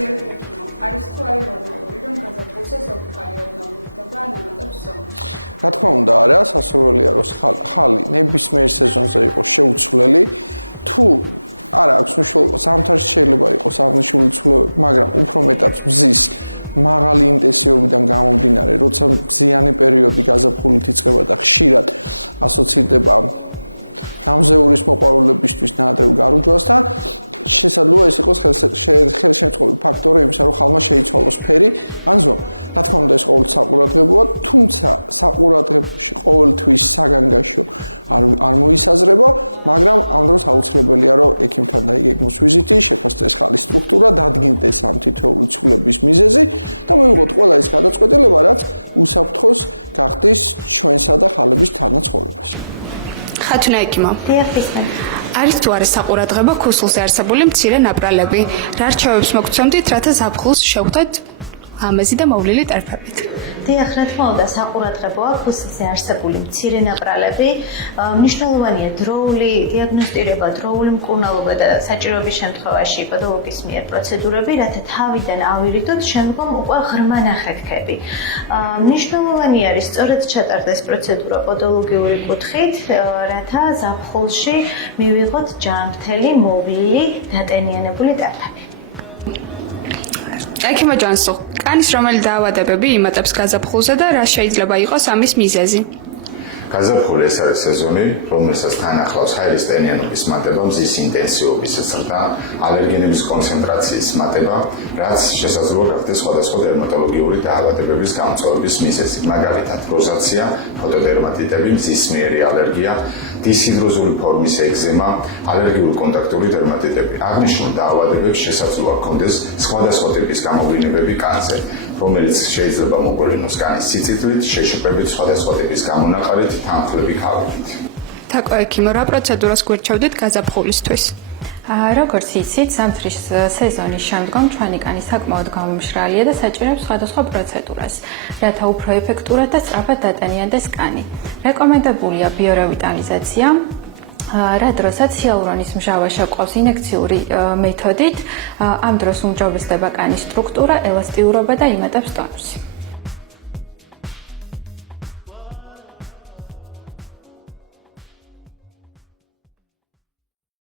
არის თუ არის ნორმალური, რომ გაზაფხულზე ზოგი ხალი ოდნავდება ან იმატებს ზომაში? Რა თქმა უნდა, არა, სასურველია რომ ხალი ნებისმიერ სეზონზე იყოს შეუცვლელი, თუ არა აქვს მნიშვნელობა, ზამთარში შეიძლება იყოს აღნიშნული ცვლილებები, მაგრამ უფრო მეტად მზის მაღალი ინტენსივობიდან გამომდინარე, როცა მზიანი პერიოდი გაზაფხულით იწყება და ხშირად ასოცირდება გამზეურის მოყვარულებისთვის ნაადრევ გარუჯვასთან, შესაძლოა ეს იყოს ხელშემწყობი ფაქტორი იმისა, რომ ხალმა შეიცვალოს ფერი ან ზომა. რა თქმა უნდა, ეს ყოველთვის საყურადღებოა, თუმცა საყურადღებოში ყოველთვის საგანგაშო არ მოისაზრება, მაგრამ ამ დროს აუცილებელია, რომ ექიმთან დაიგეგმოს ვიზიტი, შეფასდეს ხალის სტრუქტურა, დადგინდეს ამ თითოეული ცვლილების მიზეზი და მოიღოთ ყველა ის გადაწყვეტილება, რაც უსაფრთხოს გახდის ჩვენსა და ხალების თანაცხოვრებას. დიახ, გისმენთ. დიახ, რა თქმა უნდა, საყურადღებოა ქუსაზე არსებული მცირე ნაპრალები, მნიშვნელოვანია დროული დიაგნოსტირება, დროული მკურნალობა და საჭიროების შემთხვევაში პოდოლოგის მიერ პროცედურები, რათა თავიდან ავირიდოთ შემდგომ უკვე ღრმა ნახეთქები. მნიშვნელოვანი არის სწორედ ჩატარდეს პროცედურა პოდოლოგიური კუთხით, რათა ზაფხულში მივიღოთ ჯანმრთელი, მოვლილი, დატენიანებული ტარფები. გაზაფხული ეს არის სეზონი, რომელსაც თან ახლავს ჰაერის ტენიანობის მატება, მზის ინტენსივობის ზრდა, ალერგენების კონცენტრაციის მატება, რაც შესაძლოა გახდეს სხვადასხვა დერმატოლოგიური დაავადებების გამწვავების მიზეზი, მაგალითად როზაცია, ფოტოდერმატიტები, მზისმიერი ალერგია, დისჰიდროზული ფორმის ეგზემა, ალერგიული კონტაქტური დერმატიტები. აღნიშნულ დაავადებებს შესაძლოა ჰქონდეს სხვადასხვა ტიპის გამოვლინებები კანზე, რომელიც შეიძლება მოგვევლინოს კანის სიწითლით, შეშუპებით, სხვადასხვა ტიპის გამონაყარით, თანხლები ქავილით.